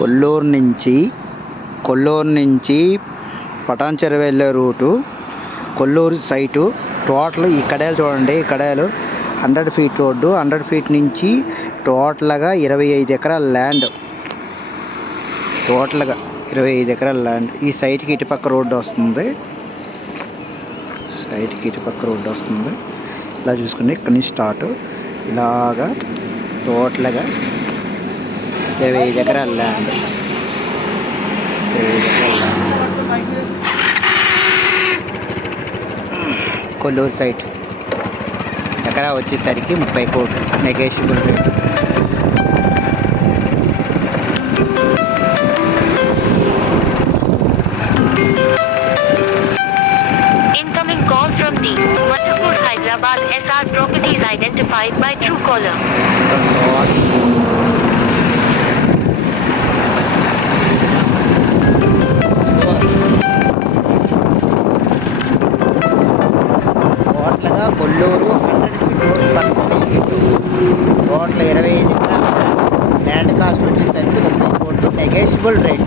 కొల్లూరు నుంచి పటాన్చెరు వెళ్ళే route, Kolluru site total. ఈ కడాయాలు చూడండి, ఈ కడాయాలు 100 ఫీట్ రోడ్డు. 100 ఫీట్ నుంచి టోటల్గా 25 ఎకరాల ల్యాండ్. టోటల్గా 25 ఎకరాల ల్యాండ్. ఈ సైట్కి ఇటుపక్క రోడ్డు వస్తుంది. ఇలా చూసుకుంటే ఇక్కడ నుంచి స్టార్ట్ ఇలాగా టోటల్గా 25 ఎకరాల ల్యాండ్. కొల్లూరు సైట్ ఎకరా వచ్చేసరికి 30 కోట్లు negotiable rate. Incoming call from the Madhapur Hyderabad SR properties identified by Truecaller. టోటల్గా కొల్లూరు 100 ఫీట్ రోడ్ పక్కన టోటల్ 25 ఎకరాల ల్యాండ్ కాస్ట్ వచ్చేసరికి 30 కోట్లు నెగోషియబుల్ రేట్.